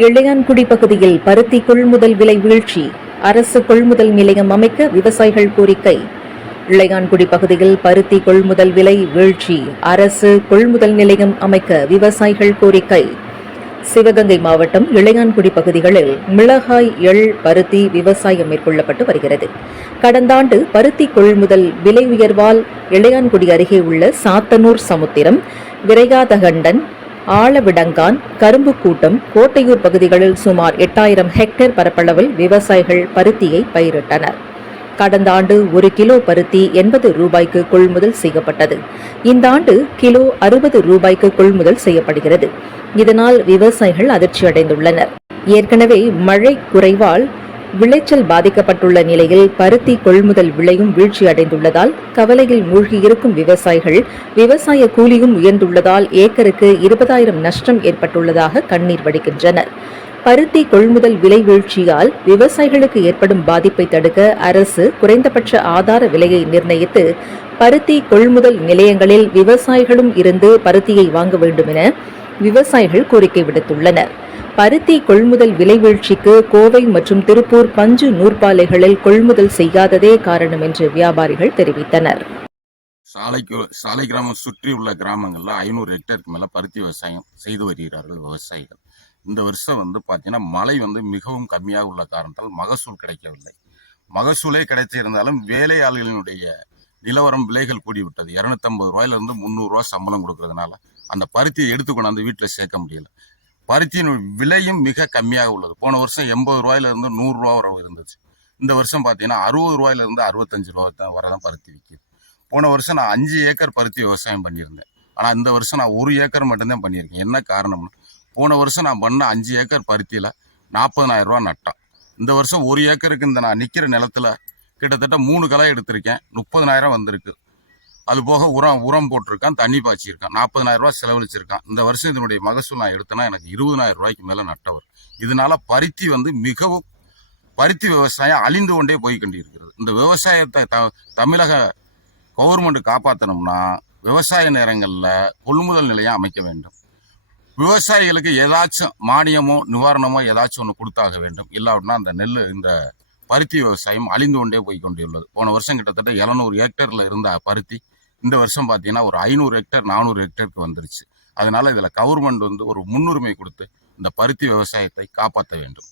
இளையான்குடி பகுதியில் பருத்தி கொள்முதல் விலை வீழ்ச்சி அரசு கொள்முதல் நிலையம் அமைக்க விவசாயிகள் கோரிக்கை. இளையான்குடி பகுதியில் பருத்தி கொள்முதல் விலை வீழ்ச்சி அரசு கொள்முதல் நிலையம் அமைக்க விவசாயிகள் கோரிக்கை. சிவகங்கை மாவட்டம் இளையான்குடி பகுதிகளில் மிளகாய் எள் பருத்தி விவசாயம் மேற்கொள்ளப்பட்டு வருகிறது. கடந்த ஆண்டு பருத்தி கொள்முதல் விலை உயர்வால் இளையான்குடி அருகே உள்ள சாத்தனூர் சமுத்திரம் ஆலவிடங்கான் கரும்பு கூட்டம் கோட்டையூர் பகுதிகளில் சுமார் எட்டாயிரம் ஹெக்டேர் பரப்பளவில் விவசாயிகள் பருத்தியை பயிரிட்டனர். கடந்த ஆண்டு ஒரு கிலோ பருத்தி எண்பது ரூபாய்க்கு கொள்முதல் செய்யப்பட்டது. இந்த ஆண்டு கிலோ அறுபது ரூபாய்க்கு கொள்முதல் செய்யப்படுகிறது. இதனால் விவசாயிகள் அதிர்ச்சி அடைந்துள்ளனர் ஏற்கனவே மழை குறைவால் விளைச்சல் பாதிக்கப்பட்டுள்ள நிலையில் பருத்தி கொள்முதல் விலையும் வீழ்ச்சியடைந்துள்ளதால் கவலையில் மூழ்கியிருக்கும் விவசாயிகள் விவசாய கூலியும் உயர்ந்துள்ளதால் ஏக்கருக்கு இருபதாயிரம் நஷ்டம் ஏற்பட்டுள்ளதாக கண்ணீர் வடிக்கின்றனர். பருத்தி கொள்முதல் விலை வீழ்ச்சியால் விவசாயிகளுக்கு ஏற்படும் பாதிப்பை தடுக்க அரசு குறைந்தபட்ச ஆதார விலையை நிர்ணயித்து பருத்தி கொள்முதல் நிலையங்களில் விவசாயிகளும் இருந்து பருத்தியை வாங்க வேண்டும் என விவசாயிகள் கோரிக்கை விடுத்துள்ளனர். பருத்தி கொள்முதல் விலை வீழ்ச்சிக்கு கோவை மற்றும் திருப்பூர் பஞ்சு நூற்பாலைகளில் கொள்முதல் செய்யாததே காரணம் என்று வியாபாரிகள் தெரிவித்தனர். சாலைக்கு சாலை கிராமம் சுற்றி உள்ள கிராமங்களில் ஐநூறு ஹெக்டேருக்கு மேலே பருத்தி விவசாயம் செய்து வருகிறார்கள் விவசாயிகள். இந்த வருஷம் வந்து பார்த்தீங்கன்னா மழை வந்து மிகவும் கம்மியாக உள்ள காரணத்தால் மகசூல் கிடைக்கவில்லை. மகசூலே கிடைச்சிருந்தாலும் வேலையாளர்களினுடைய நிலவரம் விலைகள் கூடிவிட்டது. இரநூத்தம்பது ரூபாயிலிருந்து முந்நூறுரூவா சம்பளம் கொடுக்கறதுனால அந்த பருத்தியை எடுத்து கொண்டாந்து வீட்டில் சேர்க்க முடியல. பருத்தியின் விலையும் மிக கம்மியாக உள்ளது. போன வருஷம் எண்பது ரூபாயிலிருந்து நூறுரூவா வரை இருந்துச்சு. இந்த வருஷம் பார்த்தீங்கன்னா அறுபது ரூபாயிலிருந்து அறுபத்தஞ்சு ரூபா தான் வரை தான் பருத்தி விற்கிது போன வருஷம் நான் அஞ்சு ஏக்கர் பருத்தி விவசாயம் பண்ணியிருந்தேன். ஆனால் இந்த வருஷம் நான் ஒரு ஏக்கர் மட்டும்தான் பண்ணியிருக்கேன். என்ன காரணம்னு போன வருஷம் நான் பண்ண அஞ்சு ஏக்கர் பருத்தியில் நாற்பதனாயிரம் ரூபா நட்டேன் இந்த வருஷம் ஒரு ஏக்கருக்கு இந்த நான் நிற்கிற நிலத்துல கிட்டத்தட்ட மூணு களை எடுத்திருக்கேன். முப்பதனாயிரம் வந்திருக்கு. அது போக உரம் உரம் போட்டிருக்கான் தண்ணி பாய்ச்சிருக்கான் நாற்பதனாயிரம் ரூபாய் செலவழிச்சிருக்கான். இந்த வருஷம் இதனுடைய மகசூல் நான் எடுத்தேன்னா எனக்கு இருபதனாயிரம் ரூபாய்க்கு மேலே நட்டவர். இதனால பருத்தி வந்து மிகவும் பருத்தி விவசாயம் அழிந்து கொண்டே போய் கொண்டிருக்கிறது. இந்த விவசாயத்தை த தமிழக கவர்மெண்ட் காப்பாற்றணும்னா விவசாய நேரங்களில் கொள்முதல் நிலையம் அமைக்க வேண்டும். விவசாயிகளுக்கு ஏதாச்சும் மானியமோ நிவாரணமோ ஏதாச்சும் ஒன்று கொடுத்தாக வேண்டும். இல்லாவிட்னா அந்த நெல் இந்த பருத்தி விவசாயம் அழிந்து கொண்டே போய் கொண்டுள்ளது போன வருஷம் கிட்டத்தட்ட எழுநூறு ஏக்டரில் இருந்த பருத்தி இந்த வருஷம் பார்த்தீங்கன்னா ஒரு ஐநூறு ஹெக்டர் நானூறு ஹெக்டருக்கு வந்துருச்சு. அதனால இதில் கவர்மெண்ட் வந்து ஒரு முன்னுரிமை கொடுத்து இந்த பருத்தி விவசாயத்தை காப்பாற்ற வேண்டும்.